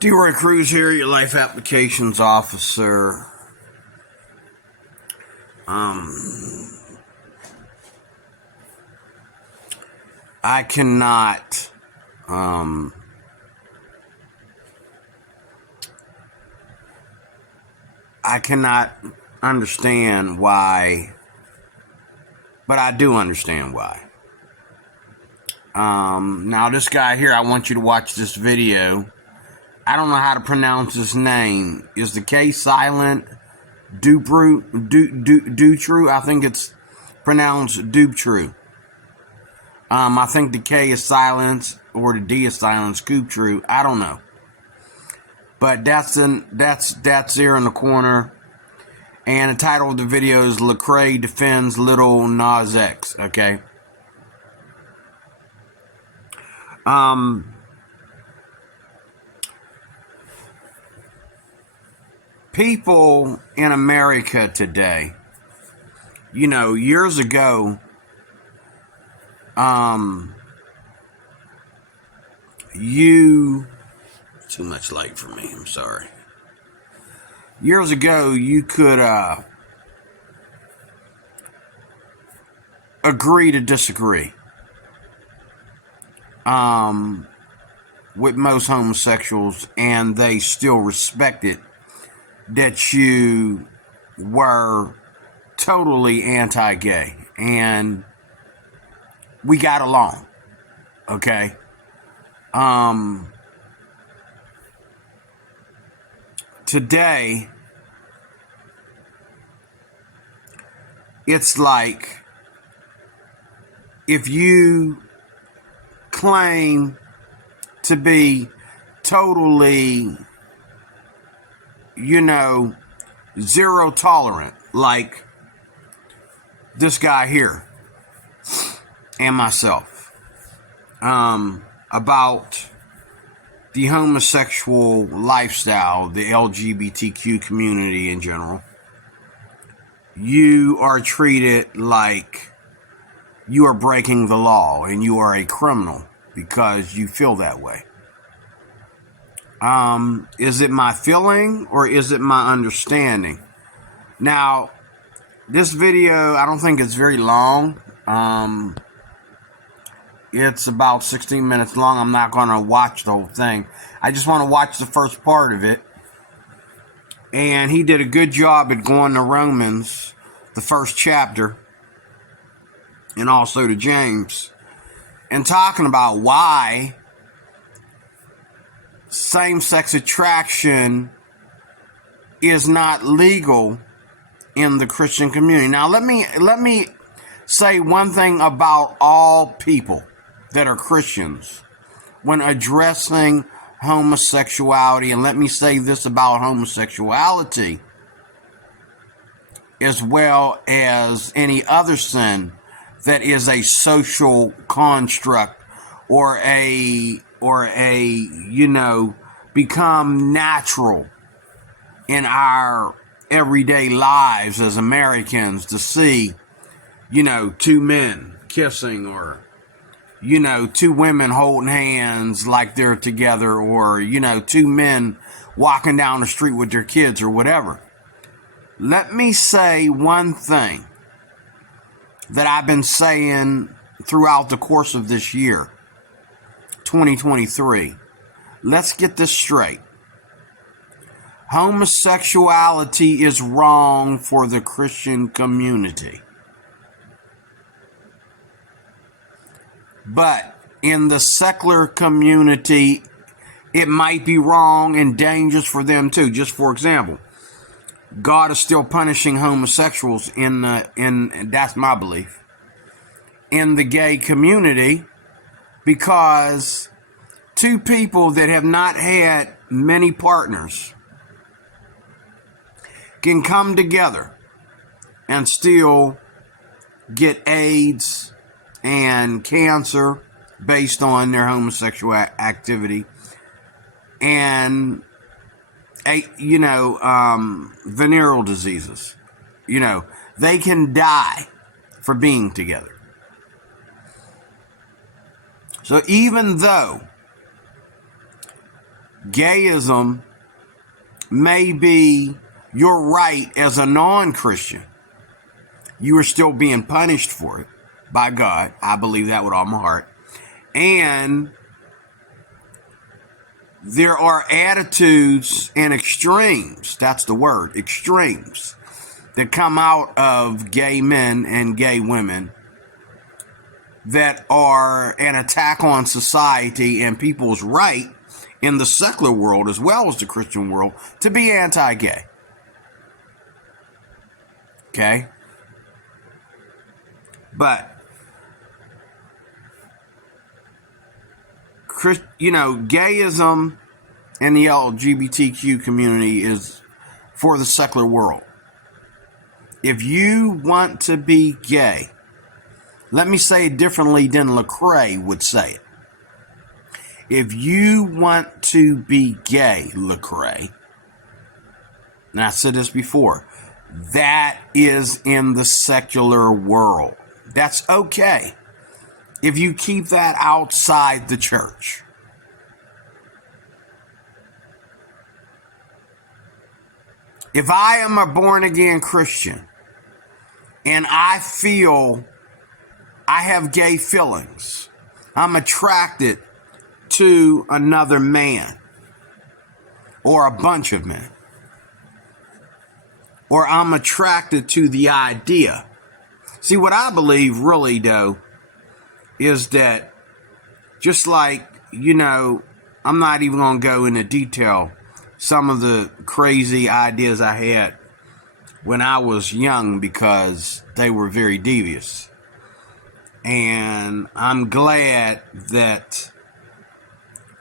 D-Roy Cruz here, your life applications officer. I cannot understand why, but I do understand why. Now this guy here, I want you to watch this video. I don't know how to pronounce his name. Is the K silent? Dutru? I think it's pronounced Dutru. I think the K is silent or the D is silent. Scoop-tru. I don't know. But that's there in the corner. And the title of the video is Lacrae defends Lil Naz X. Okay. People in America today, years ago, too much light for me, I'm sorry. Years ago, you could agree to disagree with most homosexuals, and they still respected that you were totally anti-gay, and we got along, okay? Today, it's like, if you claim to be totally, zero tolerant, like this guy here and myself, about the homosexual lifestyle, the LGBTQ community in general, you are treated like you are breaking the law and you are a criminal because you feel that way. Is it my feeling or is it my understanding? Now, this video, I don't think it's very long. It's about 16 minutes long. I'm not going to watch the whole thing. I just want to watch the first part of it. And he did a good job at going to Romans, the first chapter, and also to James, and talking about why same-sex attraction is not legal in the Christian community. Now, let me say one thing about all people that are Christians when addressing homosexuality, and let me say this about homosexuality as well as any other sin that is a social construct or become natural in our everyday lives as Americans to see, two men kissing, or, two women holding hands like they're together, or, two men walking down the street with their kids or whatever. Let me say one thing that I've been saying throughout the course of this year, 2023. Let's get this straight. Homosexuality is wrong for the Christian community. But in the secular community, it might be wrong and dangerous for them too. Just for example, God is still punishing homosexuals and that's my belief, in the gay community, because two people that have not had many partners can come together and still get AIDS and cancer based on their homosexual activity, and venereal diseases. They can die for being together. So even though Gayism may be your right as a non-Christian. You are still being punished for it by God. I believe that with all my heart. And there are attitudes and extremes, that's the word, extremes, that come out of gay men and gay women that are an attack on society and people's right in the secular world as well as the Christian world to be anti-gay. Okay? But, gayism and the LGBTQ community is for the secular world. If you want to be gay, let me say it differently than Lacrae would say it. If you want to be gay, Lacrae, and I said this before, that is in the secular world. That's okay if you keep that outside the church. If I am a born-again Christian and I feel I have gay feelings, I'm attracted to another man or a bunch of men, or I'm attracted to the idea. See, what I believe really, though, is that just like, I'm not even going to go into detail some of the crazy ideas I had when I was young because they were very devious. And I'm glad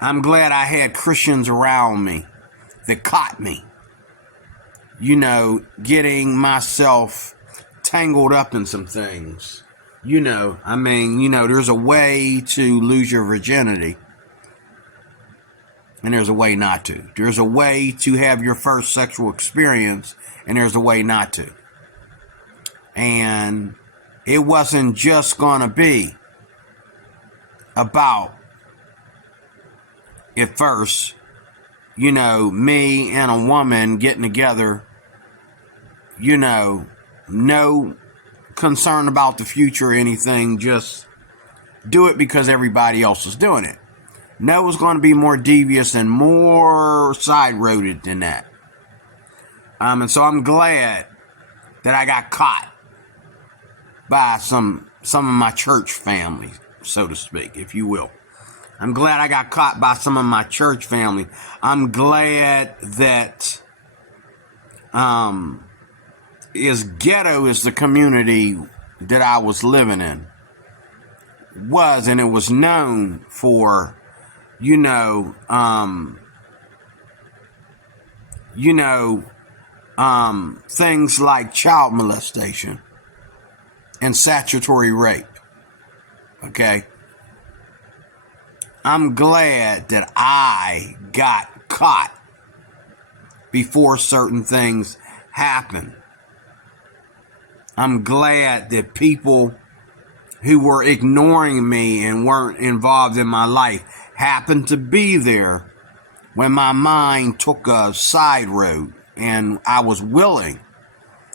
I had Christians around me that caught me, getting myself tangled up in some things. There's a way to lose your virginity, and there's a way not to. There's a way to have your first sexual experience, and there's a way not to. And it wasn't just going to be about, at first, me and a woman getting together, no concern about the future or anything, just do it because everybody else is doing it. No, it was going to be more devious and more side-roaded than that. And so I'm glad that I got caught by some of my church family, so to speak, if you will. I'm glad I got caught by some of my church family. I'm glad that as ghetto as the community that I was living in was, and it was known for, things like child molestation and statutory rape. Okay? I'm glad that I got caught before certain things happened. I'm glad that people who were ignoring me and weren't involved in my life happened to be there when my mind took a side road, and I was willing.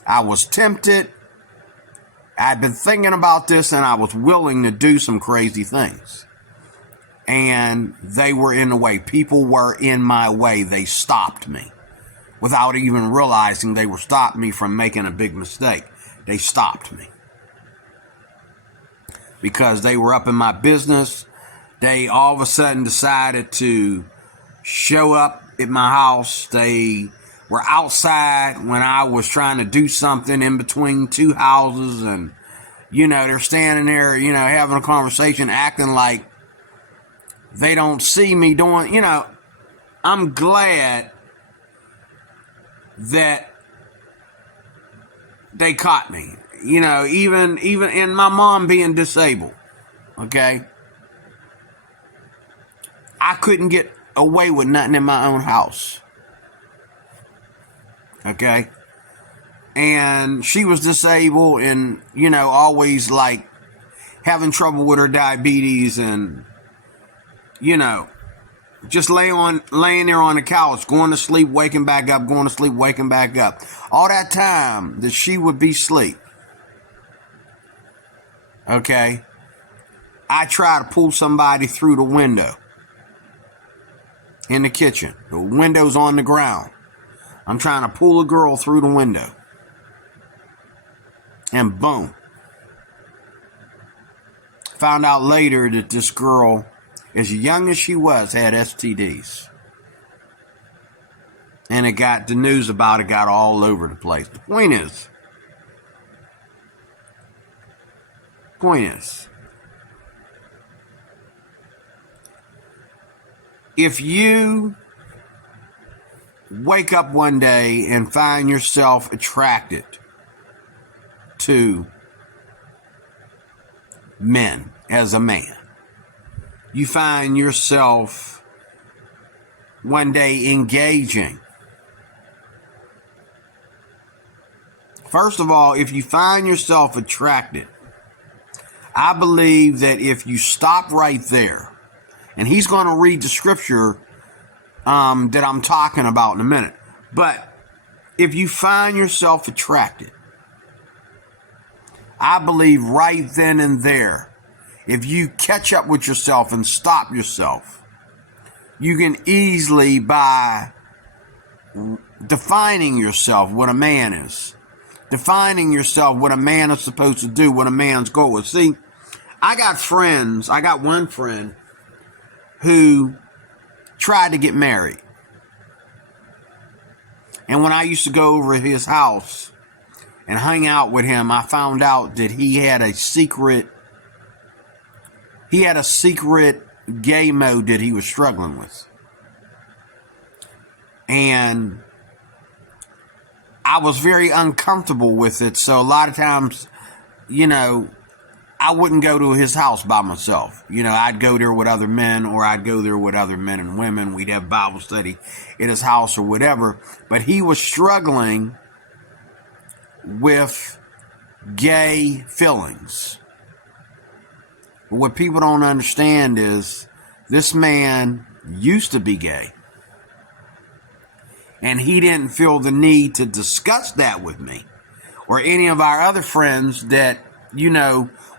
I was tempted. I'd been thinking about this, and I was willing to do some crazy things. And they were in the way. People were in my way. They stopped me without even realizing they were stopping me from making a big mistake. They stopped me because they were up in my business. They all of a sudden decided to show up at my house. They were outside when I was trying to do something in between two houses, and they're standing there, having a conversation, acting like they don't see me doing, I'm glad that they caught me, even in my mom being disabled. Okay. I couldn't get away with nothing in my own house. Okay. And she was disabled and, always like having trouble with her diabetes and, just laying there on the couch, going to sleep, waking back up, going to sleep, waking back up. All that time that she would be asleep. Okay. I try to pull somebody through the window in the kitchen. The window's on the ground. I'm trying to pull a girl through the window. And boom. Found out later that this girl, as young as she was, had STDs. And the news about it got all over the place. The point is, if you wake up one day and find yourself attracted to men as a man, you find yourself one day engaging. First of all, if you find yourself attracted, I believe that if you stop right there, and he's going to read the scripture that I'm talking about in a minute, but if you find yourself attracted, I believe right then and there, if you catch up with yourself and stop yourself, you can easily, by defining yourself what a man is, defining yourself what a man is supposed to do, what a man's goal is. See, I got one friend who tried to get married. And when I used to go over to his house and hang out with him, I found out that he had a secret gay mode that he was struggling with. And I was very uncomfortable with it. So a lot of times, I wouldn't go to his house by myself. I'd go there with other men, or I'd go there with other men and women. We'd have Bible study at his house or whatever. But he was struggling with gay feelings. But what people don't understand is this man used to be gay. And he didn't feel the need to discuss that with me or any of our other friends that,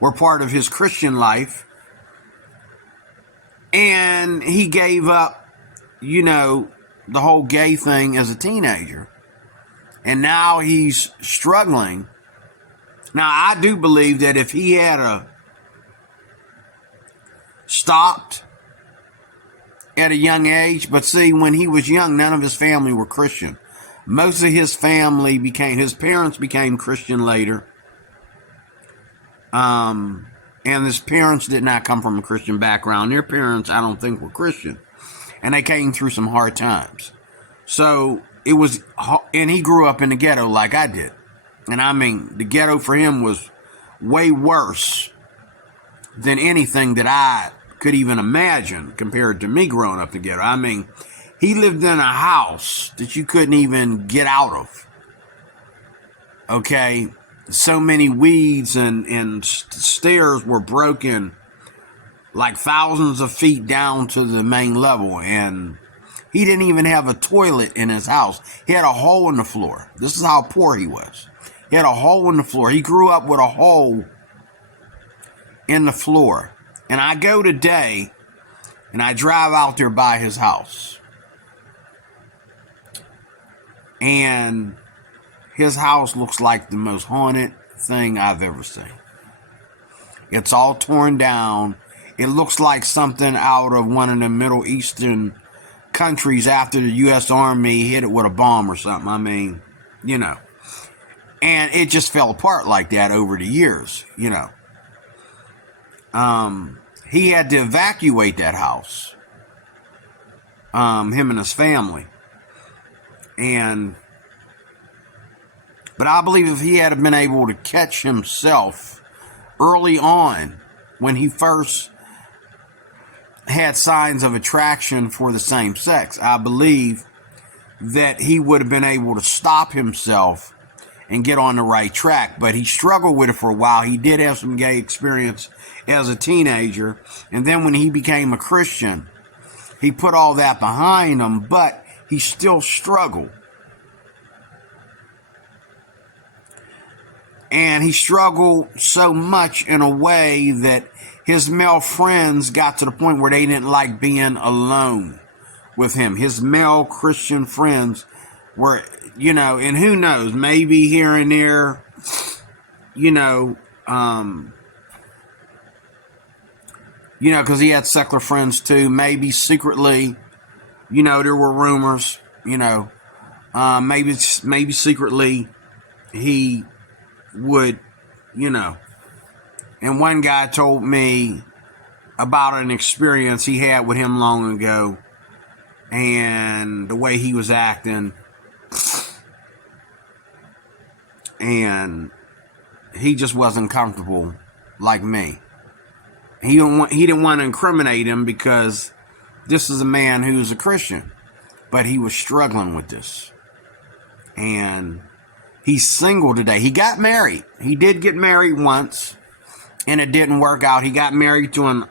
were part of his Christian life. And he gave up, the whole gay thing as a teenager. And now he's struggling. Now, I do believe that if he had stopped at a young age, but see, when he was young, none of his family were Christian. Most of his parents became Christian later. And his parents did not come from a Christian background. Their parents, I don't think, were Christian. And they came through some hard times. So and he grew up in the ghetto like I did. And I mean, the ghetto for him was way worse than anything that I could even imagine compared to me growing up in the ghetto. I mean, he lived in a house that you couldn't even get out of. Okay? So many weeds and stairs were broken like thousands of feet down to the main level. And he didn't even have a toilet in his house. He had a hole in the floor. This is how poor he was. He had a hole in the floor. He grew up with a hole in the floor. And I go today and I drive out there by his house. And his house looks like the most haunted thing I've ever seen. It's all torn down. It looks like something out of one of the Middle Eastern countries after the U.S. Army hit it with a bomb or something. I mean, And it just fell apart like that over the years, He had to evacuate that house. Him and his family. But I believe if he had been able to catch himself early on when he first had signs of attraction for the same sex, I believe that he would have been able to stop himself and get on the right track. But he struggled with it for a while. He did have some gay experience as a teenager. And then when he became a Christian, He put all that behind him, but he still struggled. And he struggled so much in a way that his male friends got to the point where they didn't like being alone with him. His male Christian friends were, and who knows, maybe here and there, because he had secular friends too. Maybe secretly, there were rumors, maybe secretly he would, and one guy told me about an experience he had with him long ago and the way he was acting, and he just wasn't comfortable like me. He didn't want to incriminate him because this is a man who's a Christian, but he was struggling with this. And he's single today. He got married. He did get married once, and it didn't work out. He got married to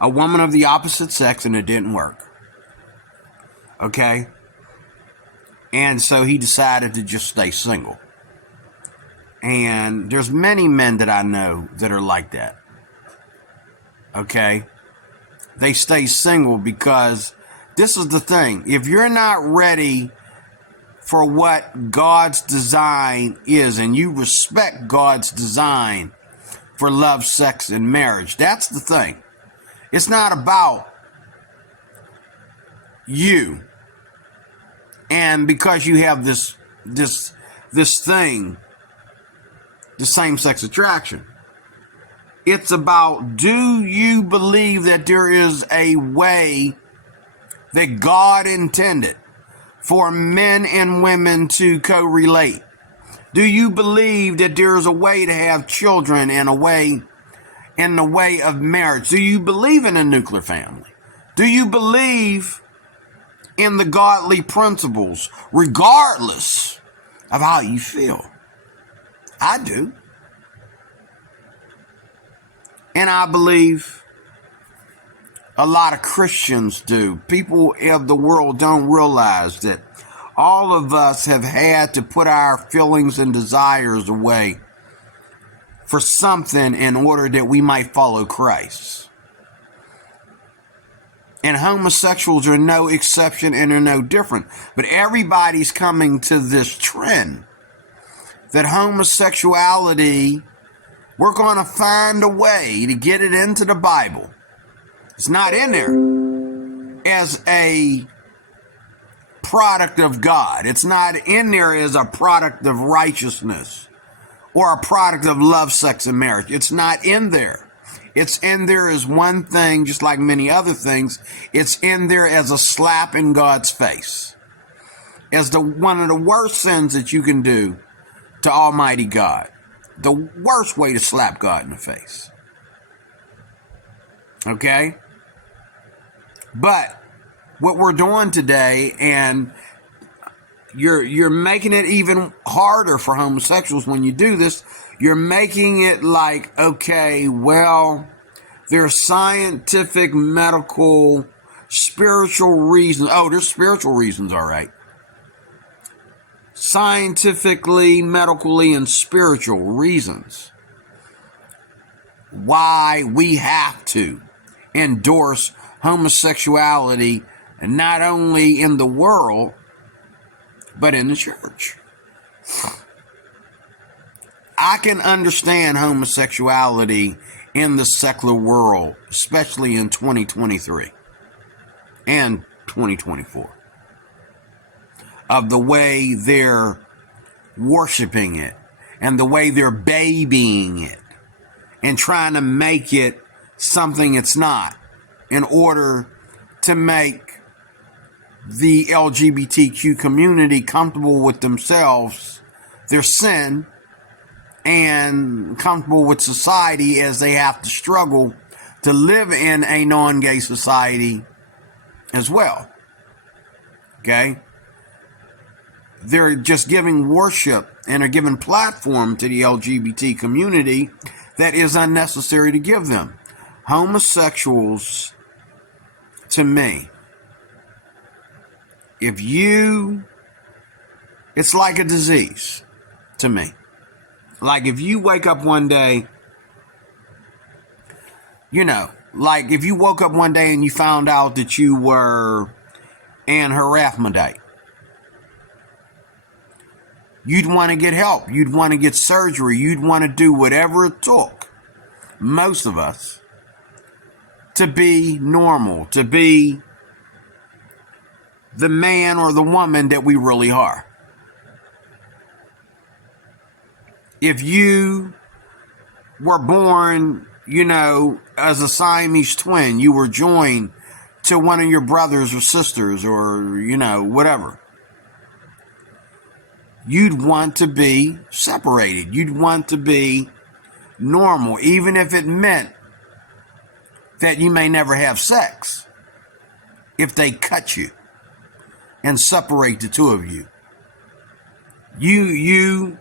a woman of the opposite sex, and it didn't work. Okay? And so he decided to just stay single. And there's many men that I know that are like that. Okay? They stay single because this is the thing. If you're not ready for what God's design is, and you respect God's design for love, sex, and marriage, that's the thing. It's not about you. And because you have this thing, the same-sex attraction. It's about, do you believe that there is a way that God intended for men and women to co-relate? Do you believe that there is a way to have children in the way of marriage? Do you believe in a nuclear family? Do you believe in the godly principles, regardless of how you feel? I do. And I believe a lot of Christians do. People of the world don't realize that all of us have had to put our feelings and desires away for something in order that we might follow Christ. And homosexuals are no exception and are no different. But everybody's coming to this trend that homosexuality, we're going to find a way to get it into the Bible. It's not in there as a product of God. It's not in there as a product of righteousness or a product of love, sex, and marriage. It's not in there. It's in there as one thing, just like many other things. It's in there as a slap in God's face, as one of the worst sins that you can do to Almighty God. The worst way to slap God in the face. Okay? But what we're doing today, and you're making it even harder for homosexuals when you do this. You're making it like, okay, well, there's scientific, medical, spiritual reasons. Oh, there's spiritual reasons, all right. Scientifically, medically, and spiritual reasons why we have to endorse homosexuality, and not only in the world, but in the church. I can understand homosexuality in the secular world, especially in 2023 and 2024. Of the way they're worshiping it and the way they're babying it and trying to make it something it's not in order to make the LGBTQ community comfortable with themselves, their sin, and comfortable with society as they have to struggle to live in a non-gay society as well. Okay? They're just giving worship and are giving platform to the LGBT community that is unnecessary to give them. Homosexuals, to me, it's like a disease to me. Like if you wake up one day, like if you woke up one day and you found out that you were an hermaphrodite, you'd want to get help. You'd want to get surgery. You'd want to do whatever it took, most of us, to be normal, to be the man or the woman that we really are. If you were born, as a Siamese twin, you were joined to one of your brothers or sisters or, whatever, you'd want to be separated. You'd want to be normal, even if it meant that you may never have sex. If they cut you and separate the two of you, you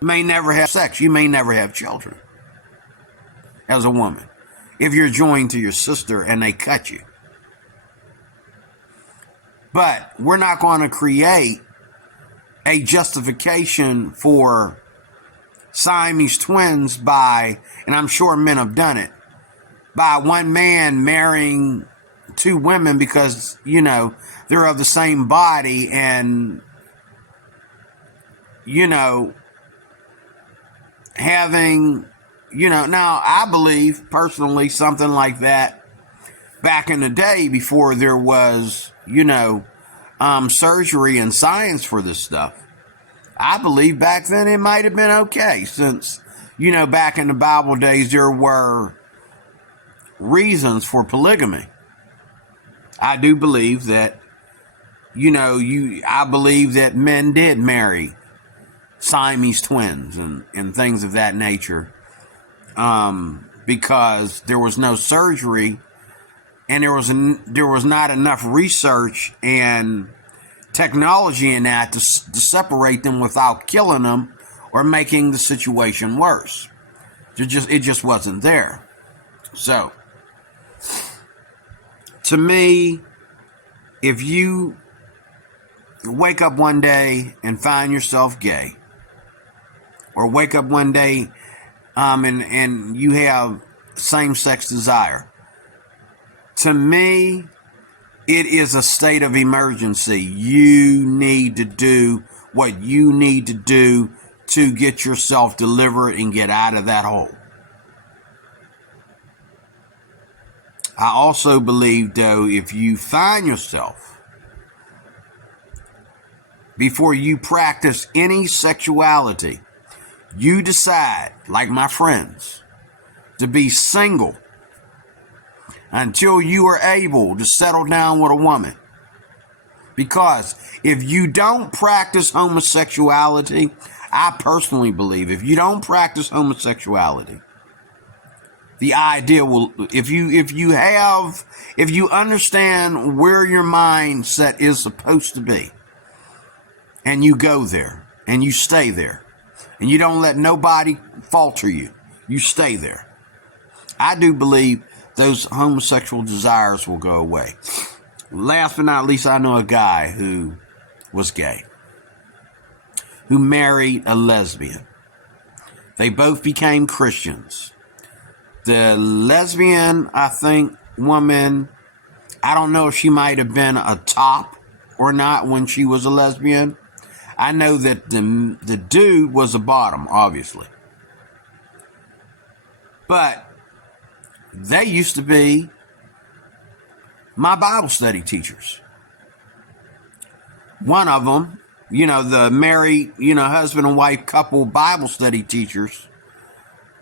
may never have sex. You may never have children as a woman if you're joined to your sister and they cut you. But we're not going to create a justification for Siamese twins by, and I'm sure men have done it, by one man marrying two women because, they're of the same body and, having, now I believe personally something like that back in the day before there was, surgery and science for this stuff. I believe back then it might have been okay since, back in the Bible days there were reasons for polygamy. I do believe that, I believe that men did marry Siamese twins and things of that nature because there was no surgery and there was not enough research and technology in that to separate them without killing them or making the situation worse. It just wasn't there. So, to me, if you wake up one day and find yourself gay, or wake up one day and you have same-sex desire, to me, it is a state of emergency. You need to do what you need to do to get yourself delivered and get out of that hole. I also believe, though, if you find yourself, before you practice any sexuality, you decide, like my friends, to be single until you are able to settle down with a woman. Because if you don't practice homosexuality, I personally believe if you don't practice homosexuality, the idea will, if you understand where your mindset is supposed to be, and you go there, and you stay there, and you don't let nobody falter you, you stay there, I do believe those homosexual desires will go away. Last but not least, I know a guy who was gay, who married a lesbian. They both became Christians. The lesbian, I think, woman, I don't know if she might have been a top or not when she was a lesbian. I know that the dude was a bottom, obviously. But they used to be my Bible study teachers. One of them, the married, husband and wife couple Bible study teachers.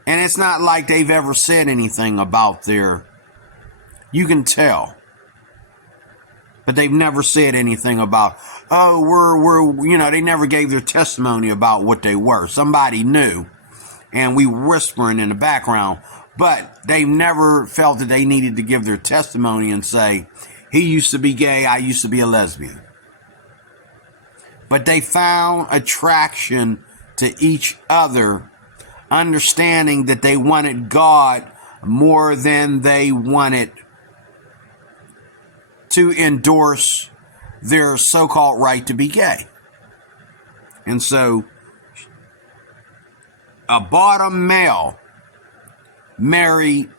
And it's not like they've ever said anything about you can tell. But they've never said anything about, they never gave their testimony about what they were. Somebody knew, and we were whispering in the background, but they never felt that they needed to give their testimony and say, he used to be gay, I used to be a lesbian. But they found attraction to each other, understanding that they wanted God more than they wanted to endorse their so-called right to be gay. And so a bottom male married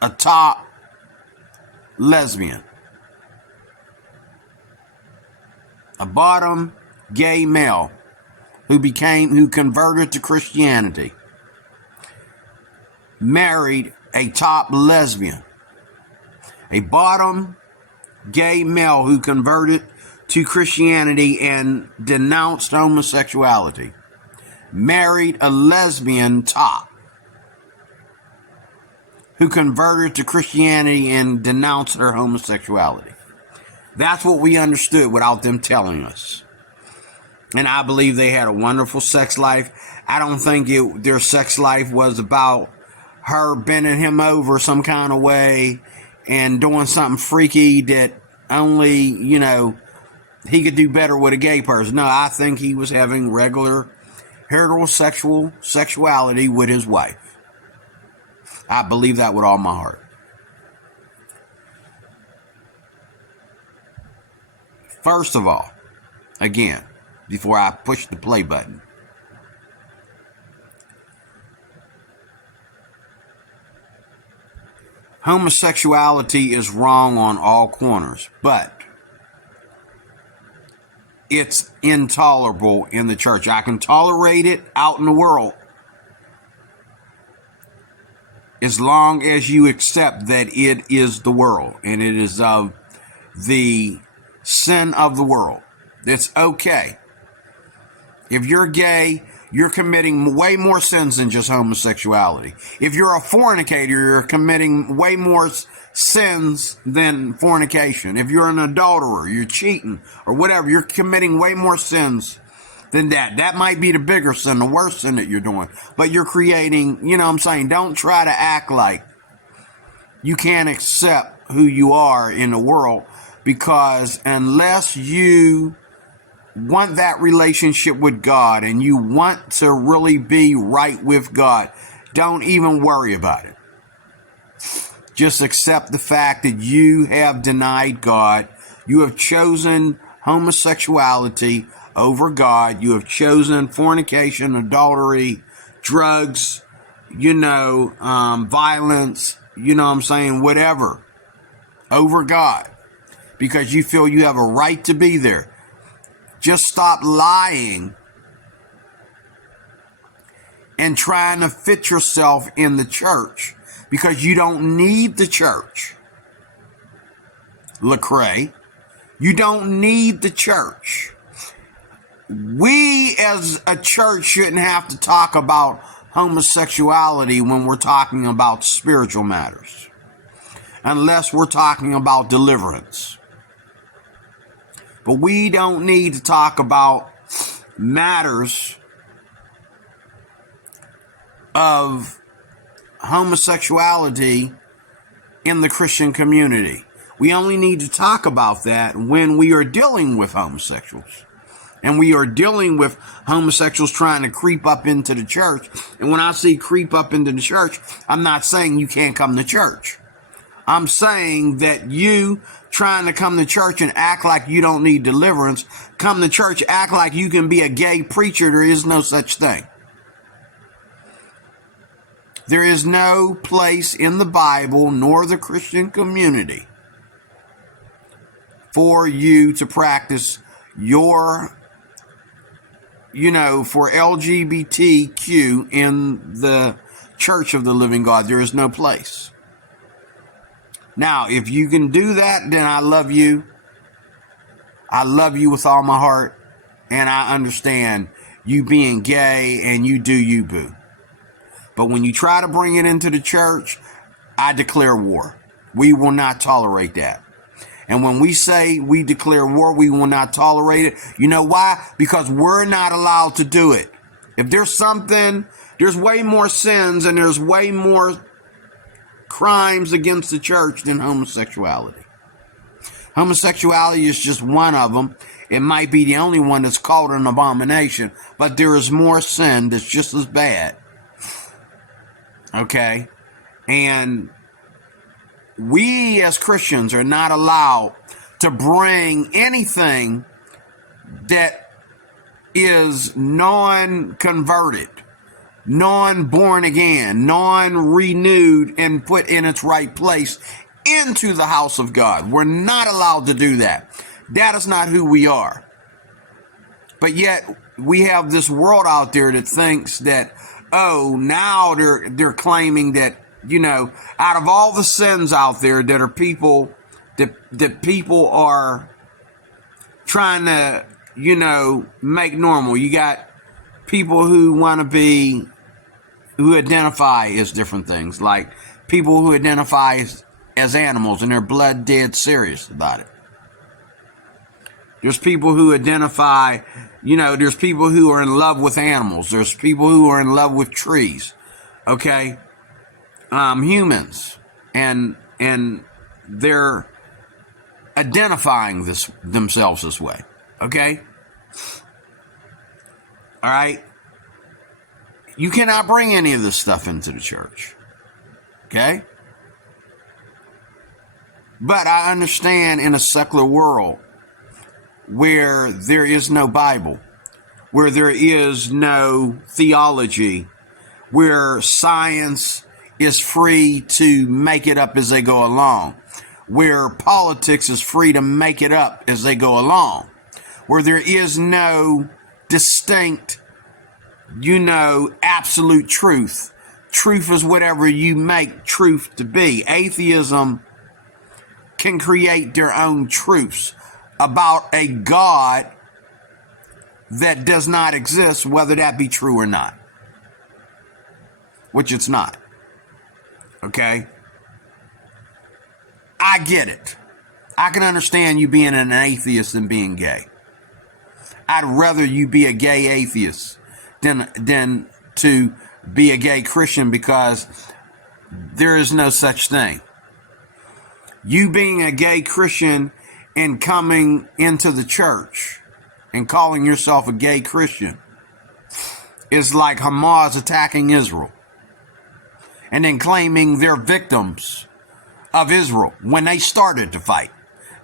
a top lesbian. A bottom gay male who converted to Christianity married a top lesbian. A bottom gay male who converted to Christianity and denounced homosexuality married a lesbian top who converted to Christianity and denounced her homosexuality. That's what we understood without them telling us. And I believe they had a wonderful sex life. I don't think their sex life was about her bending him over some kind of way and doing something freaky that only, he could do better with a gay person. No, I think he was having regular heterosexual sexuality with his wife. I believe that with all my heart. First of all, again, before I push the play button, homosexuality is wrong on all corners, but it's intolerable in the church. I can tolerate it out in the world as long as you accept that it is the world and it is of the sin of the world. It's okay. If you're gay, you're committing way more sins than just homosexuality. If you're a fornicator, you're committing way more sins than fornication. If you're an adulterer, you're cheating or whatever, you're committing way more sins than that. That might be the bigger sin, the worst sin that you're doing. But you're creating, don't try to act like you can't accept who you are in the world, because unless you want that relationship with God and you want to really be right with God, don't even worry about it. Just accept the fact that you have denied God. You have chosen homosexuality over God. You have chosen fornication, adultery, drugs, violence, whatever, over God, because you feel you have a right to be there. Just stop lying and trying to fit yourself in the church, because you don't need the church. Lacrae, you don't need the church. We as a church shouldn't have to talk about homosexuality when we're talking about spiritual matters, unless we're talking about deliverance. But we don't need to talk about matters of homosexuality in the Christian community. We only need to talk about that when we are dealing with homosexuals. And we are dealing with homosexuals trying to creep up into the church. And when I say creep up into the church, I'm not saying you can't come to church. I'm saying that you trying to come to church and act like you don't need deliverance, come to church, act like you can be a gay preacher. There is no such thing. There is no place in the Bible nor the Christian community for you to practice your, for LGBTQ in the Church of the Living God. There is no place. Now, if you can do that, then I love you. I love you with all my heart. And I understand you being gay and you do you, boo. But when you try to bring it into the church, I declare war. We will not tolerate that. And when we say we declare war, we will not tolerate it. You know why? Because we're not allowed to do it. If there's something, there's way more sins and there's way more crimes against the church than homosexuality. Homosexuality is just one of them. It might be the only one that's called an abomination, but there is more sin that's just as bad. Okay? And we as Christians are not allowed to bring anything that is non-converted, non-born again, non-renewed, and put in its right place into the house of God. We're not allowed to do that. That is not who we are. But yet we have this world out there that thinks that, oh, now they're claiming that, you know, out of all the sins out there that are people that people are trying to, you know, make normal. You got people who identify as different things, like people who identify as animals and they're blood dead serious about it. There's people who identify, you know, there's people who are in love with animals. There's people who are in love with trees. Okay? Humans. And they're identifying themselves this way. Okay? All right? You cannot bring any of this stuff into the church. Okay? But I understand in a secular world where there is no Bible, where there is no theology, where science is free to make it up as they go along, where politics is free to make it up as they go along, where there is no distinct, you know, absolute truth. Truth is whatever you make truth to be. Atheism can create their own truths about a God that does not exist, whether that be true or not. Which it's not. Okay? I get it. I can understand you being an atheist than being gay. I'd rather you be a gay atheist than to be a gay Christian, because there is no such thing. You being a gay Christian and coming into the church and calling yourself a gay Christian is like Hamas attacking Israel and then claiming they're victims of Israel when they started to fight.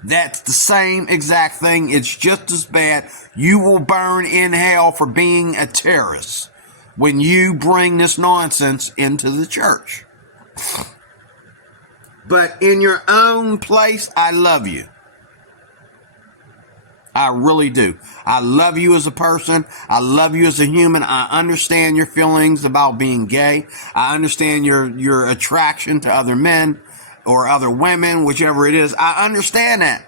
That's the same exact thing. It's just as bad. You will burn in hell for being a terrorist when you bring this nonsense into the church. But in your own place, I love you. I really do. I love you as a person. I love you as a human. I understand your feelings about being gay. I understand your attraction to other men or other women, whichever it is. I understand that.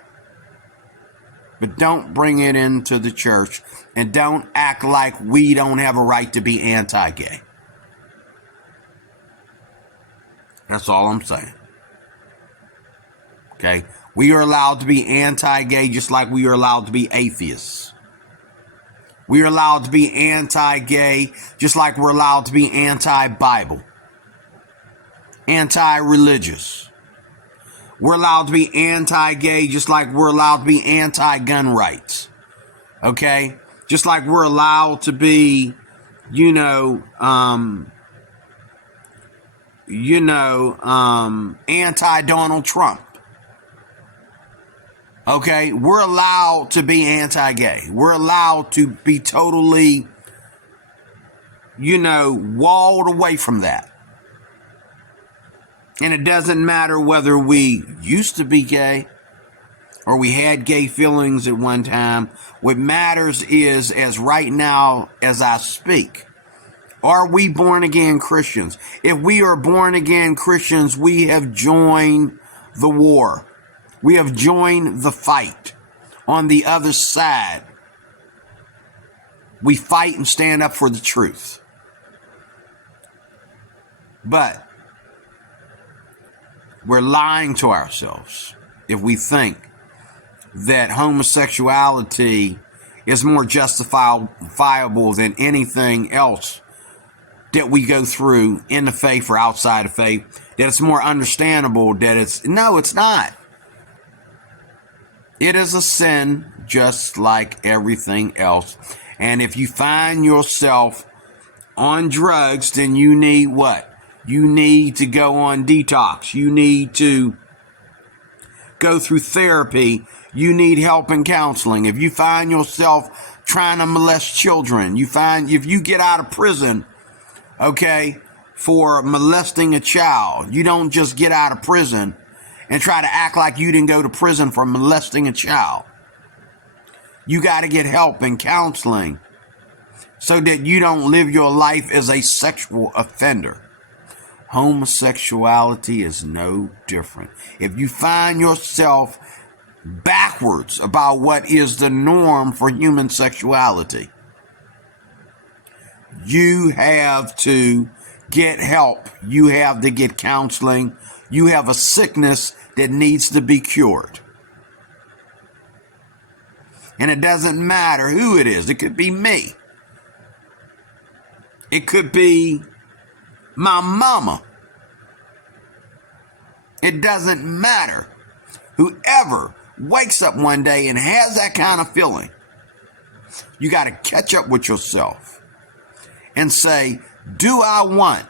But don't bring it into the church, and don't act like we don't have a right to be anti-gay. That's all I'm saying. Okay? We are allowed to be anti-gay just like we are allowed to be atheists. We are allowed to be anti-gay just like we're allowed to be anti-Bible, anti-religious. We're allowed to be anti-gay just like we're allowed to be anti-gun rights. Okay? Just like we're allowed to be, anti-Donald Trump. Okay, we're allowed to be anti-gay. We're allowed to be totally, walled away from that. And it doesn't matter whether we used to be gay or we had gay feelings at one time. What matters is, as right now as I speak, are we born again Christians? If we are born again Christians, we have joined the war. We have joined the fight on the other side. We fight and stand up for the truth. But we're lying to ourselves if we think that homosexuality is more justifiable than anything else that we go through in the faith or outside of faith, that it's more understandable, it's not. It is a sin just like everything else. And if you find yourself on drugs, then you need what? You need to go on detox. You need to go through therapy, you need help and counseling. If you find yourself trying to molest children, if you get out of prison, okay, for molesting a child, you don't just get out of prison and try to act like you didn't go to prison for molesting a child. You got to get help and counseling so that you don't live your life as a sexual offender. Homosexuality is no different. If you find yourself backwards about what is the norm for human sexuality, you have to get help. You have to get counseling. You have a sickness that needs to be cured. And it doesn't matter who it is. It could be me. It could be my mama. It doesn't matter. Whoever wakes up one day and has that kind of feeling, you got to catch up with yourself and say, do I want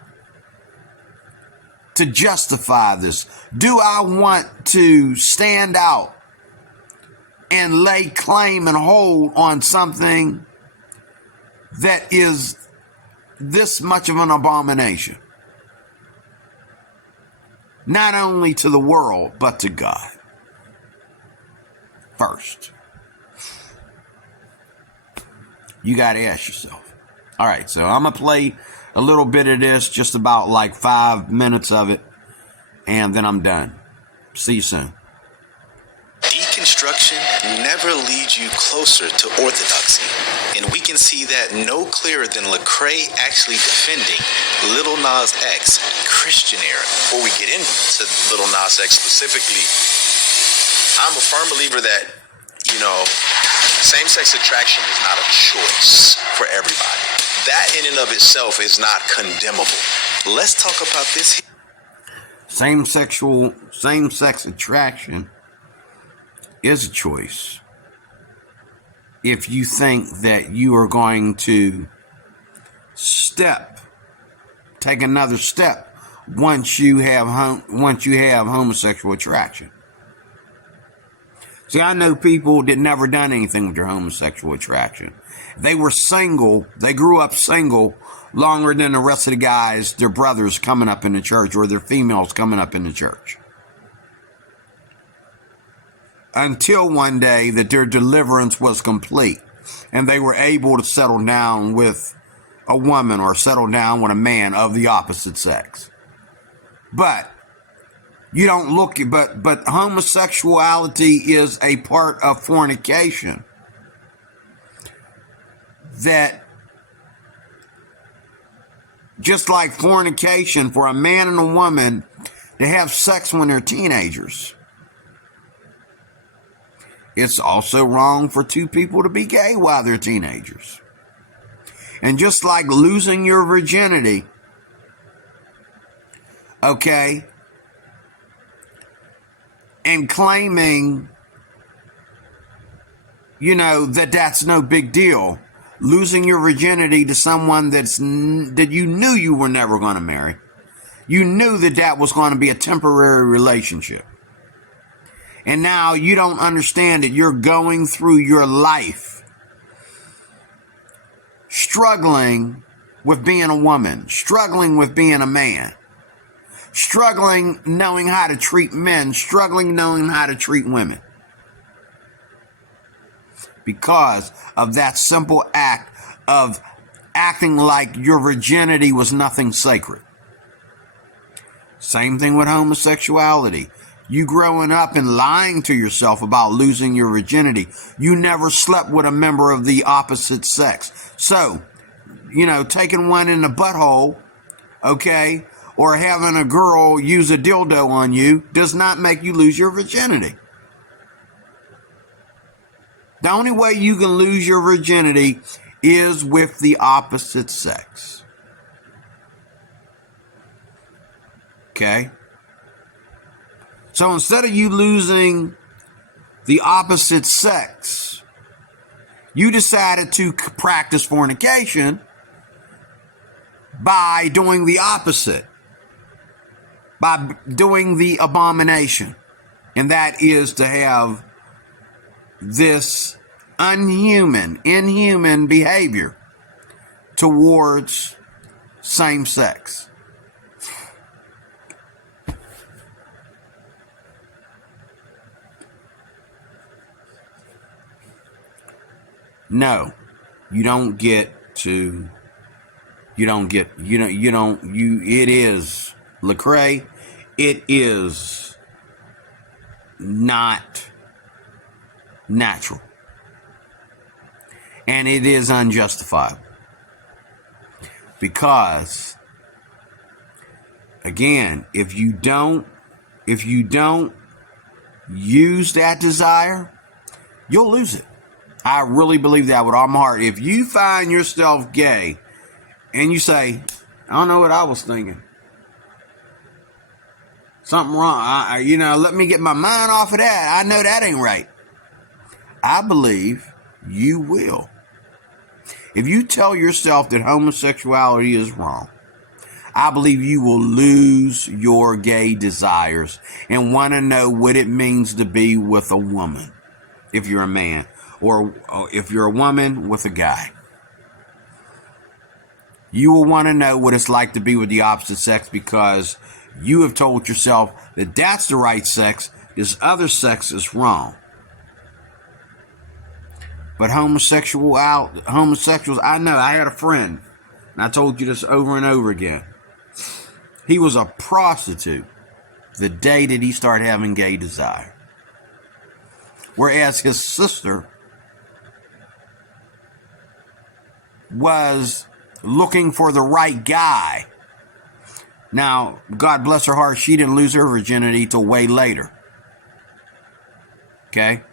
to justify this? Do I want to stand out and lay claim and hold on something that is this much of an abomination? Not only to the world, but to God first. You got to ask yourself. All right, so I'm going to play a little bit of this, just about like 5 minutes of it, and then I'm done. See you soon. Deconstruction never leads you closer to orthodoxy, and we can see that no clearer than Lacrae actually defending Lil Naz X Christian era. Before we get into Lil Nas X specifically, I'm a firm believer that, same-sex attraction is not a choice for everybody. That in and of itself is not condemnable. Let's talk about this. Same-sex attraction is a choice. If you think that you are going to take another step once you have homosexual attraction. See, I know people that never done anything with their homosexual attraction. They were single. They grew up single longer than the rest of the guys, their brothers coming up in the church, or their females coming up in the church. Until one day that their deliverance was complete and they were able to settle down with a woman or settle down with a man of the opposite sex. But you don't look, but homosexuality is a part of fornication. That just like fornication for a man and a woman to have sex when they're teenagers, it's also wrong for two people to be gay while they're teenagers. And just like losing your virginity, okay, and claiming, that's no big deal. Losing your virginity to someone that you knew you were never going to marry. You knew that was going to be a temporary relationship. And now you don't understand that you're going through your life struggling with being a woman, struggling with being a man, struggling knowing how to treat men, struggling knowing how to treat women. Because of that simple act of acting like your virginity was nothing sacred. Same thing with homosexuality. You growing up and lying to yourself about losing your virginity. You never slept with a member of the opposite sex. So, taking one in the butthole, okay, or having a girl use a dildo on you does not make you lose your virginity. The only way you can lose your virginity is with the opposite sex. Okay? So instead of you losing the opposite sex, you decided to practice fornication by doing the opposite, by doing the abomination. And that is to have this inhuman behavior towards same sex. No, it is, Lacrae, it is not natural. And it is unjustifiable. Because, again, if you don't use that desire, you'll lose it. I really believe that with all my heart. If you find yourself gay and you say, I don't know what I was thinking, something wrong, let me get my mind off of that, I know that ain't right, I believe you will. If you tell yourself that homosexuality is wrong, I believe you will lose your gay desires and want to know what it means to be with a woman, if you're a man, or if you're a woman with a guy. You will want to know what it's like to be with the opposite sex, because you have told yourself that that's the right sex, this other sex is wrong. But homosexuals, I know, I had a friend, and I told you this over and over again. He was a prostitute the day that he started having gay desire. Whereas his sister was looking for the right guy. Now, God bless her heart, she didn't lose her virginity till way later. Okay?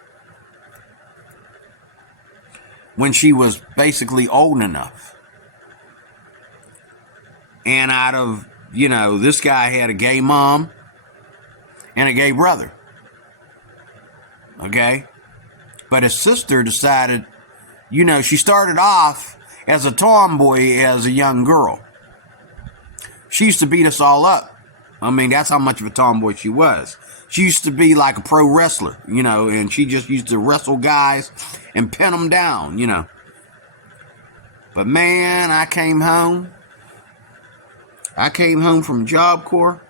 When she was basically old enough. And out of, this guy had a gay mom and a gay brother. Okay? But his sister decided, she started off as a tomboy as a young girl. She used to beat us all up. I mean, that's how much of a tomboy she was. She used to be like a pro wrestler, and she just used to wrestle guys and pin them down, But man, I came home from Job Corps.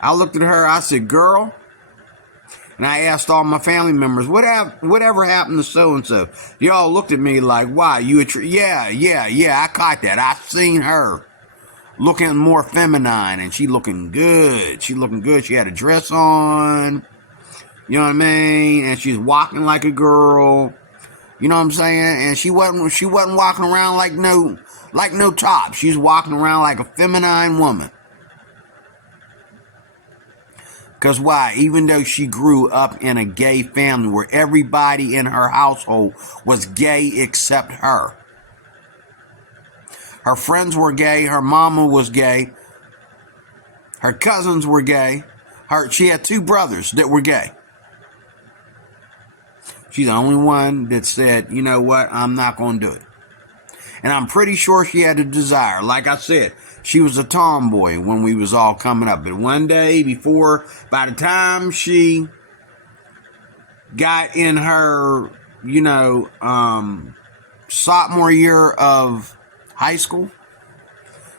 I looked at her, I said, girl, and I asked all my family members, whatever happened to so-and-so? You all looked at me like, why? Yeah, I caught that. I seen her looking more feminine, and she looking good. She had a dress on, you know what I mean? And she's walking like a girl, you know what I'm saying? And she wasn't walking around like no top. She's walking around like a feminine woman. Because why? Even though she grew up in a gay family where everybody in her household was gay except her. Her friends were gay. Her mama was gay. Her cousins were gay. She had 2 brothers that were gay. She's the only one that said, you know what, I'm not going to do it. And I'm pretty sure she had a desire. Like I said, she was a tomboy when we was all coming up. But one day by the time she got in her, sophomore year of high school,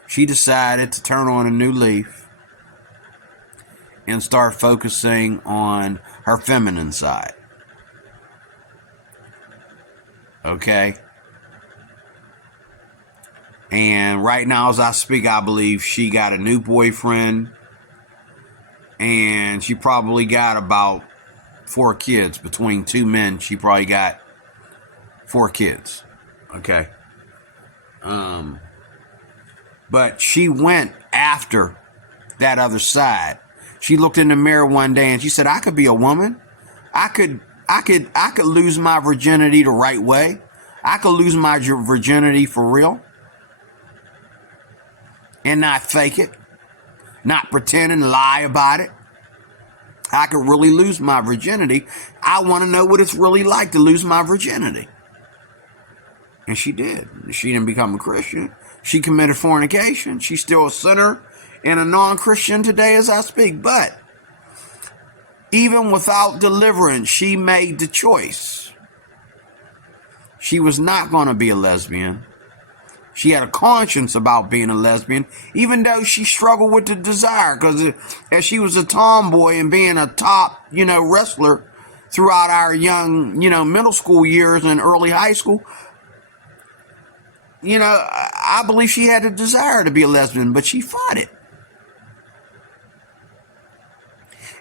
she decided to turn on a new leaf and start focusing on her feminine side. Okay? And right now, as I speak, I believe she got a new boyfriend. And she probably got about 4 kids. Between 2 men, she probably got 4 kids. Okay? But she went after that other side. She looked in the mirror one day and she said, I could be a woman. I could lose my virginity the right way. I could lose my virginity for real. And not fake it. Not pretend and lie about it. I could really lose my virginity. I want to know what it's really like to lose my virginity. And she did. She didn't become a Christian. She committed fornication. She's still a sinner and a non-Christian today as I speak. But Even without deliverance, she made the choice. She was not going to be a lesbian. She had a conscience about being a lesbian, even though she struggled with the desire, because as she was a tomboy and being a top, wrestler throughout our young, middle school years and early high school, I believe she had a desire to be a lesbian, but she fought it.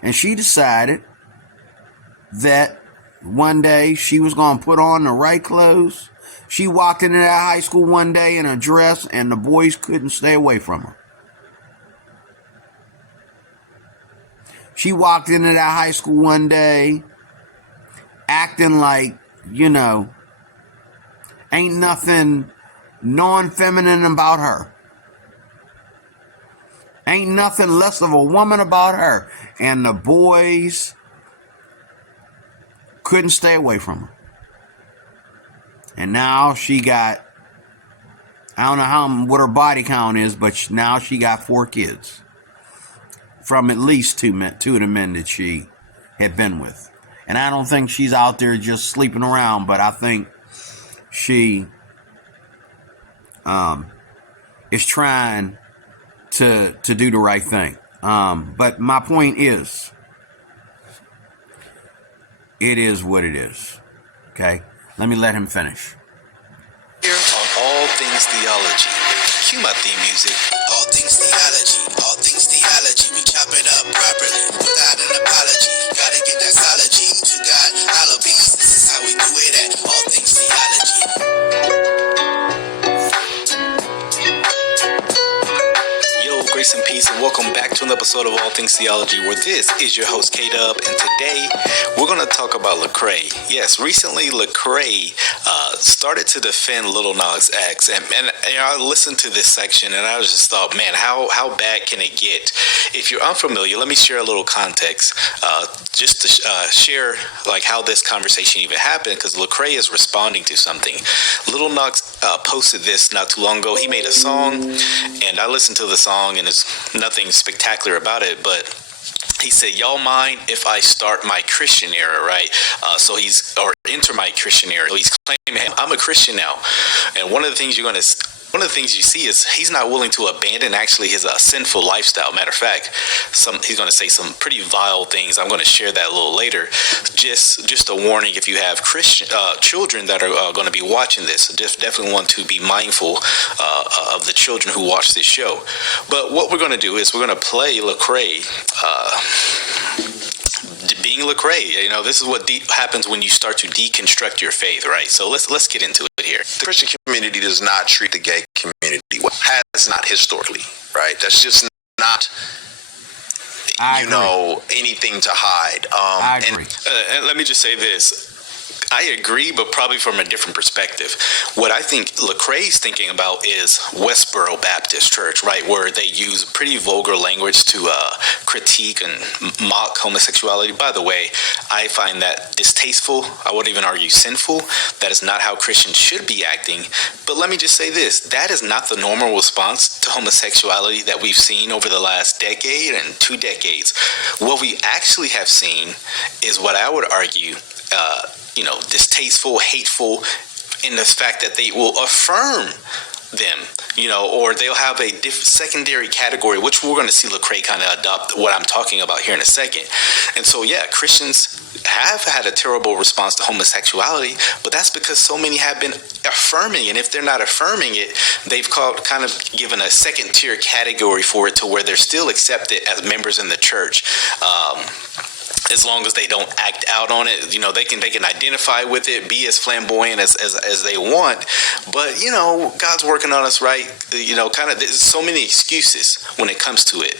And she decided that one day she was going to put on the right clothes. She walked into that high school one day in a dress, and the boys couldn't stay away from her. She walked into that high school one day acting like, ain't nothing non-feminine about her. Ain't nothing less of a woman about her. And the boys couldn't stay away from her. And now she got, I don't know what her body count is, but now she got 4 kids. From at least two of the men that she had been with. And I don't think she's out there just sleeping around, but I think she is trying to do the right thing. But my point is, it is what it is. Okay? Let me let him finish. Here on All Things Theology. Cue my theme music. All Things Theology. All Things Theology. We chop it up properly without an apology. Gotta get that theology to God. Hollow beats. This is how we do it at All Things Theology. Grace and peace, and welcome back to an episode of All Things Theology, where this is your host K-Dub, and today we're going to talk about Lacrae. Yes, recently Lacrae started to defend Lil Naz X, and I listened to this section and I just thought, man, how bad can it get? If you're unfamiliar, let me share a little context, just to share like how this conversation even happened, because Lacrae is responding to something. Lil Naz posted this not too long ago. He made a song, and I listened to the song, and there's nothing spectacular about it, but he said, y'all mind if I start my Christian era, right? Or enter my Christian era. So he's claiming, hey, I'm a Christian now. And one of the things you see is he's not willing to abandon actually his sinful lifestyle. Matter of fact, he's going to say some pretty vile things. I'm going to share that a little later. Just a warning, if you have Christian children that are going to be watching this, so definitely want to be mindful of the children who watch this show. But what we're going to do is we're going to play Lacrae. Being Lacrae, this is what happens when you start to deconstruct your faith, right? So let's get into it here. The Christian community does not treat the gay community well. Has not historically, right? That's just not, anything to hide. I agree. And let me just say this. I agree, but probably from a different perspective. What I think Lacrae's thinking about is Westboro Baptist Church, right, where they use pretty vulgar language to critique and mock homosexuality. By the way, I find that distasteful. I would even argue sinful. That is not how Christians should be acting. But let me just say this. That is not the normal response to homosexuality that we've seen over the last decade and 2 decades. What we actually have seen is what I would argue distasteful, hateful, in the fact that they will affirm them, or they'll have a secondary category, which we're going to see Lacrae kind of adopt what I'm talking about here in a second. And so, yeah, Christians have had a terrible response to homosexuality, but that's because so many have been affirming, and if they're not affirming it, they've kind of given a second tier category for it to where they're still accepted as members in the church. As long as they don't act out on it, they can identify with it, be as flamboyant as they want. But God's working on us, right? There's so many excuses when it comes to it,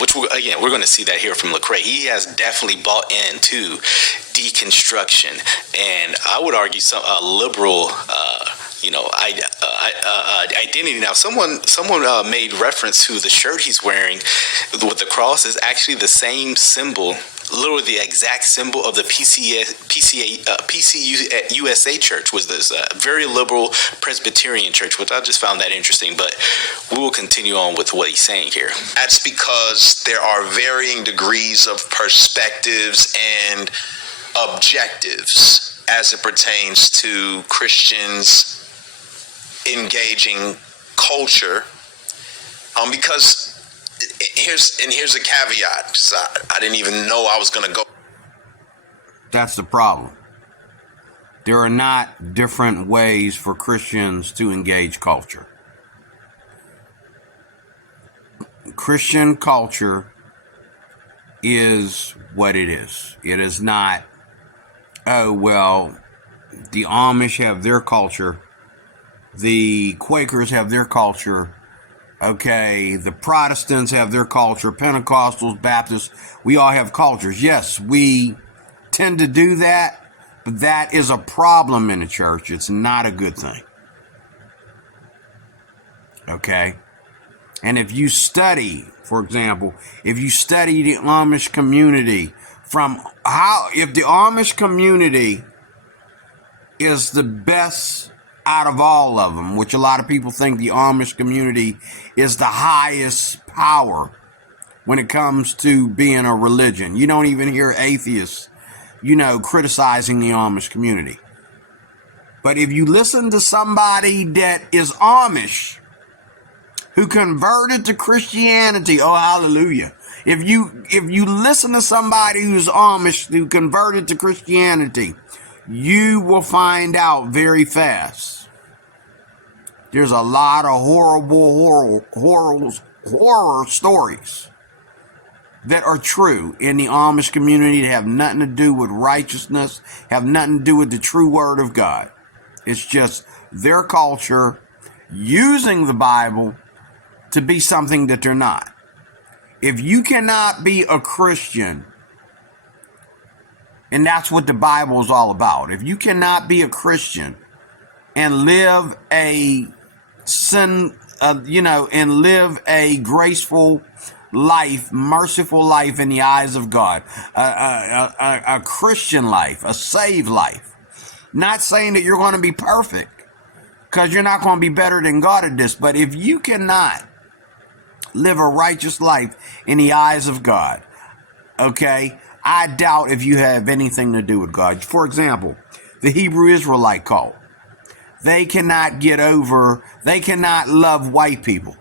which we're going to see that here from Lacrae. He has definitely bought into deconstruction, and I would argue some liberal identity. Now, someone made reference to the shirt he's wearing with the cross is actually the same symbol literally the exact symbol of the PCUSA church was this very liberal Presbyterian church, which I just found that interesting. But we will continue on with what he's saying here. That's because there are varying degrees of perspectives and objectives as it pertains to Christians engaging culture. Because here's a caveat. I didn't even know I was going to go. That's the problem. There are not different ways for Christians to engage culture. Christian culture is what it is. It is not, oh, well, the Amish have their culture, the Quakers have their culture, okay, the Protestants have their culture, Pentecostals, Baptists, we all have cultures. Yes, we tend to do that, but that is a problem in the church. It's not a good thing. Okay? And if you study, for example, if you study the Amish community if the Amish community is the best out of all of them, which a lot of people think the Amish community is the highest power when it comes to being a religion. You don't even hear atheists, criticizing the Amish community. But if you listen to somebody that is Amish, who converted to Christianity, oh, hallelujah. If you listen to somebody who's Amish who converted to Christianity, you will find out very fast. There's a lot of horror stories that are true in the Amish community that have nothing to do with righteousness, have nothing to do with the true word of God. It's just their culture using the Bible to be something that they're not. If you cannot be a Christian, and that's what the Bible is all about. If you cannot be a Christian and live a graceful life, merciful life in the eyes of God, a Christian life, a saved life. Not saying that you're going to be perfect, because you're not going to be better than God at this. But if you cannot live a righteous life in the eyes of God, okay, I doubt if you have anything to do with God. For example, the Hebrew Israelite cult. They cannot love white people.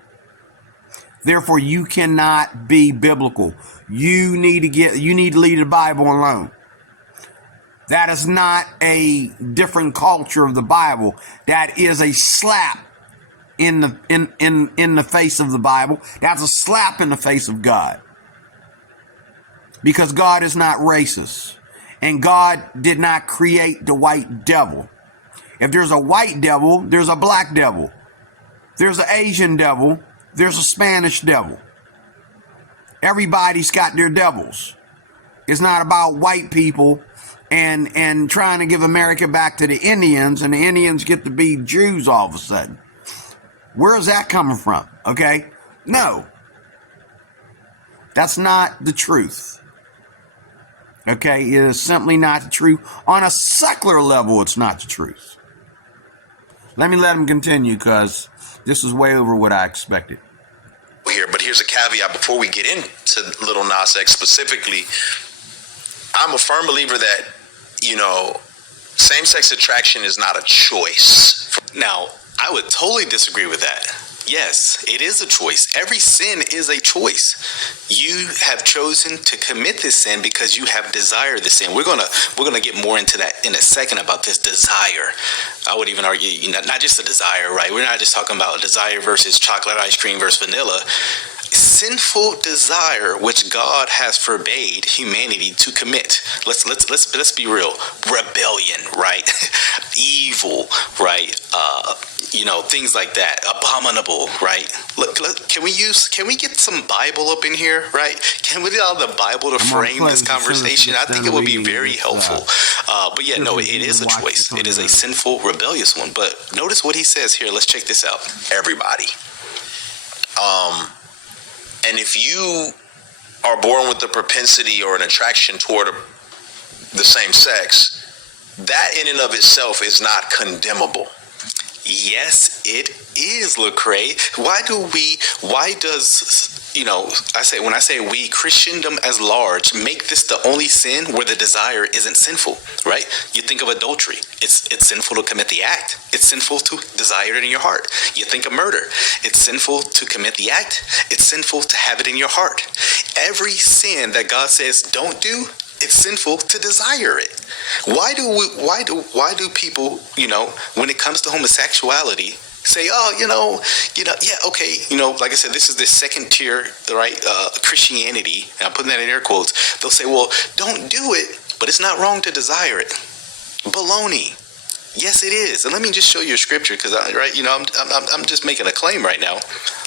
Therefore, you cannot be biblical. You need to leave the Bible alone. That is not a different culture of the Bible. That is a slap in the face of the Bible. That's a slap in the face of God. Because God is not racist. And God did not create the white devil. If there's a white devil, there's a black devil. There's an Asian devil. There's a Spanish devil. Everybody's got their devils. It's not about white people and trying to give America back to the Indians, and the Indians get to be Jews all of a sudden. Where's that coming from? Okay? No. That's not the truth. Okay? It is simply not the truth. On a secular level, it's not the truth. Let him continue, because this is way over what I expected. Here, but here's a caveat before we get into Lil Nas X specifically. I'm a firm believer that, same-sex attraction is not a choice. Now, I would totally disagree with that. Yes, it is a choice. Every sin is a choice. You have chosen to commit this sin because you have desired the sin. We're gonna get more into that in a second about this desire. I would even argue, not just a desire, right? We're not just talking about desire versus chocolate ice cream versus vanilla. Sinful desire, which God has forbade humanity to commit. Let's be real. Rebellion, right? Evil, right? Things like that. Abominable, right? Look, can we get some Bible up in here, right? Can we get out the Bible to frame this conversation? I think it would be very helpful. But yeah, no, it is a choice. It is a sinful, rebellious one. But notice what he says here. Let's check this out. Everybody. And if you are born with a propensity or an attraction toward the same sex, that in and of itself is not condemnable. Yes, it is, Lacrae. Why does, when I say we, Christendom as large, make this the only sin where the desire isn't sinful, right? You think of adultery. It's sinful to commit the act. It's sinful to desire it in your heart. You think of murder. It's sinful to commit the act. It's sinful to have it in your heart. Every sin that God says don't do, it's sinful to desire it. Why do people, when it comes to homosexuality, say, like I said, this is the second tier, right, Christianity, and I'm putting that in air quotes. They'll say, well, don't do it, but it's not wrong to desire it. Baloney. Yes, it is. And let me just show you a scripture, because I'm just making a claim right now.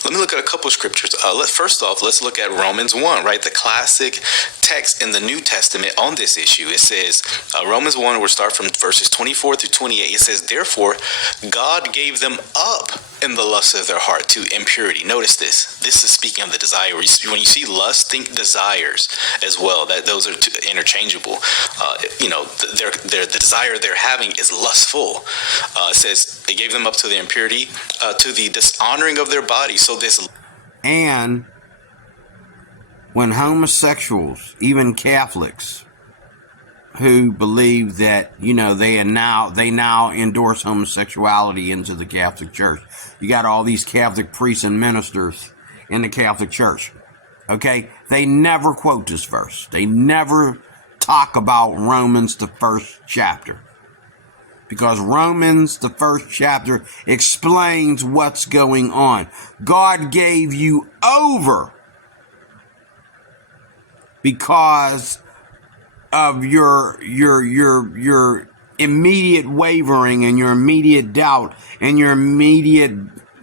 Let me look at a couple of scriptures. First off, let's look at Romans 1, right? The classic text in the New Testament on this issue. It says, Romans 1, we'll start from verses 24 through 28. It says, therefore, God gave them up in the lust of their heart to impurity. Notice this. This is speaking of the desire. When you see lust, think desires as well. That those are interchangeable. The desire they're having is lustful. It says, they gave them up to the impurity, to the dishonoring of their body. So this, and when homosexuals, even Catholics, who believe that, they now endorse homosexuality into the Catholic Church. You got all these Catholic priests and ministers in the Catholic Church. Okay? They never quote this verse. They never talk about Romans, the first chapter. Because Romans, the first chapter, explains what's going on. God gave you over because of your immediate wavering and your immediate doubt and your immediate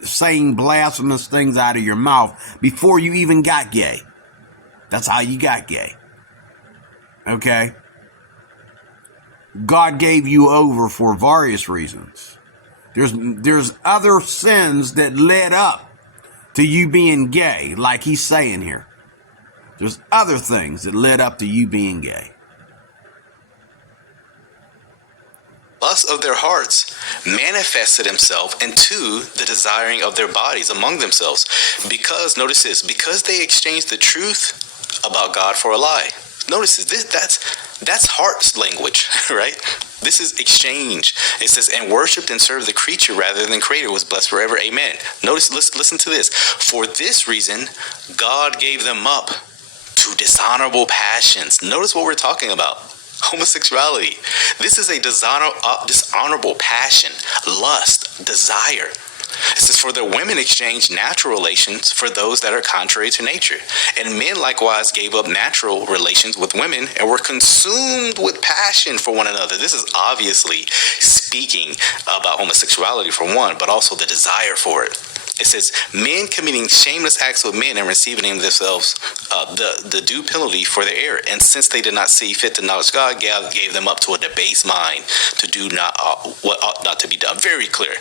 saying blasphemous things out of your mouth before you even got gay. That's how you got gay. Okay? God gave you over for various reasons. There's other sins that led up to you being gay, like he's saying here. There's other things that led up to you being gay. lust of their hearts manifested himself into the desiring of their bodies among themselves. Because, notice this, because they exchanged the truth about God for a lie. Notice this, that's heart's language, right? This is exchange. It says, and worshipped and served the creature rather than creator, was blessed forever. Amen. Notice, listen to this. For this reason, God gave them up to dishonorable passions. Notice what we're talking about. Homosexuality. This is a dishonorable passion, lust, desire. It says, for the women exchanged natural relations for those that are contrary to nature. And men likewise gave up natural relations with women and were consumed with passion for one another. This is obviously speaking about homosexuality for one, but also the desire for it. It says, men committing shameless acts with men and receiving in themselves the due penalty for their error. And since they did not see fit to acknowledge God, God gave them up to a debased mind to do not what ought not to be done. Very clear.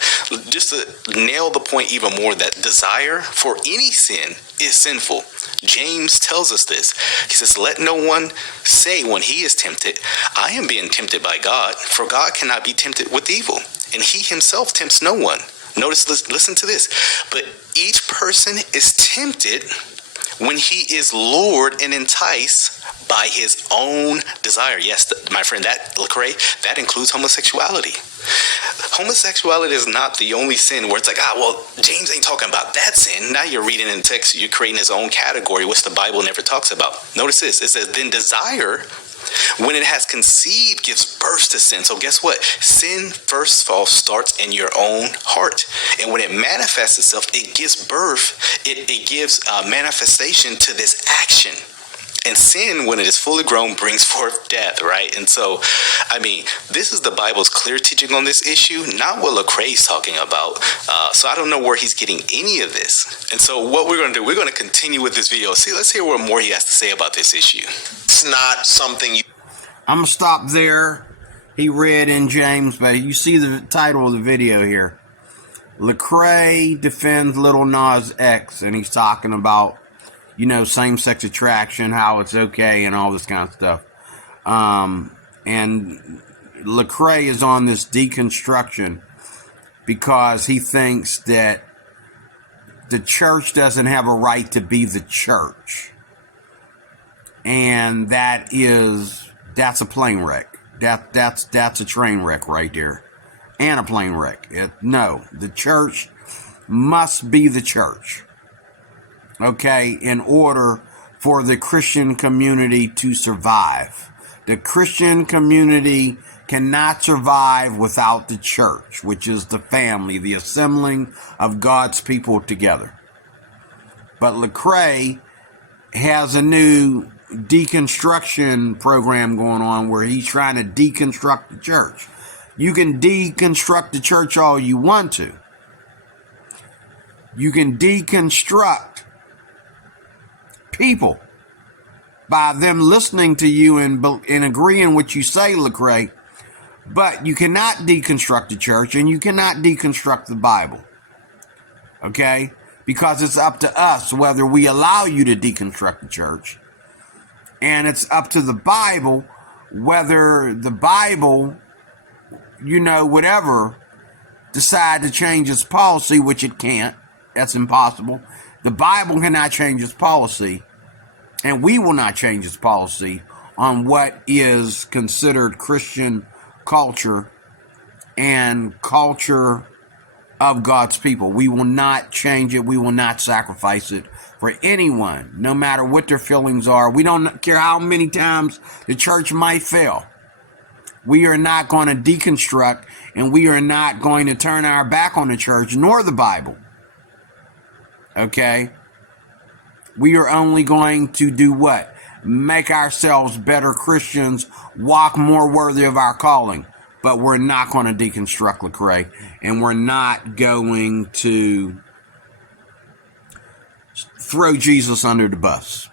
Just to nail the point even more, that desire for any sin is sinful. James tells us this. He says, let no one say when he is tempted, I am being tempted by God, for God cannot be tempted with evil, and he himself tempts no one. Notice, listen to this. But each person is tempted when he is lured and enticed by his own desire. Yes, my friend, that Lacrae, that includes homosexuality. Homosexuality is not the only sin where it's like, well, James ain't talking about that sin. Now you're reading in text, you're creating his own category, which the Bible never talks about. Notice this. It says, then desire, when it has conceived, gives birth to sin. So guess what? Sin, first of all, starts in your own heart. And when it manifests itself, it gives birth, it gives manifestation to this action. And sin, when it is fully grown, brings forth death, right? And so, this is the Bible's clear teaching on this issue, not what Lacrae is talking about. So I don't know where he's getting any of this. And so what we're going to do, we're going to continue with this video. See, let's hear what more he has to say about this issue. It's not something you... I'm going to stop there. He read in James, but you see the title of the video here. Lacrae defends Lil Nas X, and he's talking about same-sex attraction, how it's okay and all this kind of stuff. And Lacrae is on this deconstruction because he thinks that the church doesn't have a right to be the church. And that's a plane wreck. That's a train wreck right there. And a plane wreck. No, the church must be the church. Okay, in order for the Christian community to survive. The Christian community cannot survive without the church, which is the family, the assembling of God's people together. But Lacrae has a new deconstruction program going on where he's trying to deconstruct the church. You can deconstruct the church all you want to. You can deconstruct people by them listening to you and agreeing with what you say, Lacrae, but you cannot deconstruct the church and you cannot deconstruct the Bible. Okay? Because it's up to us whether we allow you to deconstruct the church, and it's up to the Bible whether the Bible, whatever, decide to change its policy, which it can't. That's impossible. The Bible cannot change its policy, and we will not change its policy on what is considered Christian culture and culture of God's people. We will not change it. We will not sacrifice it for anyone, no matter what their feelings are. We don't care how many times the church might fail. We are not going to deconstruct, and we are not going to turn our back on the church nor the Bible. Okay? We are only going to do what? Make ourselves better Christians, walk more worthy of our calling. But we're not going to deconstruct Lacrae, and we're not going to throw Jesus under the bus.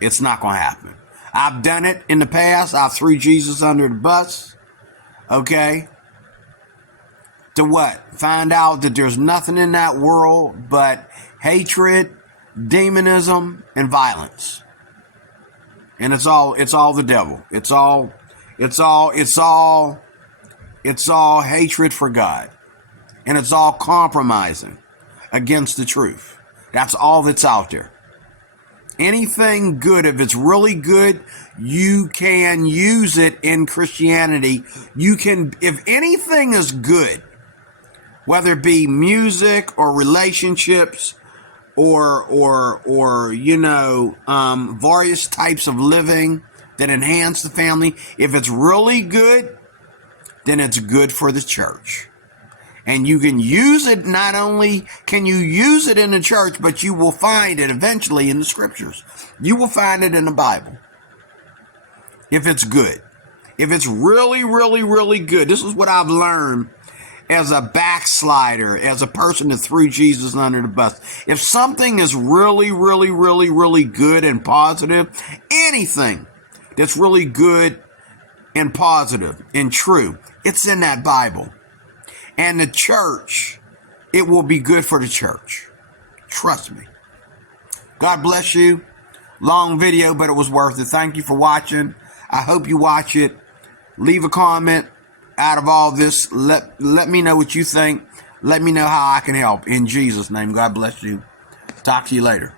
It's not going to happen. I've done it in the past. I threw Jesus under the bus. Okay? To what? Find out that there's nothing in that world but hatred, demonism, and violence. And it's all the devil. It's all hatred for God. And it's all compromising against the truth. That's all that's out there. Anything good, if it's really good, you can use it in Christianity. You can, if anything is good, whether it be music or relationships or various types of living that enhance the family, if it's really good, then it's good for the church. And you can use it, not only can you use it in the church, but you will find it eventually in the scriptures. You will find it in the Bible. If it's good. If it's really, really, really good. This is what I've learned as a backslider, as a person that threw Jesus under the bus. If something is really, really, really, really good and positive, anything that's really good and positive and true, it's in that Bible. And the church, it will be good for the church. Trust me. God bless you. Long video, but it was worth it. Thank you for watching. I hope you watch it. Leave a comment out of all this. Let me know what you think. Let me know how I can help. In Jesus' name, God bless you. Talk to you later.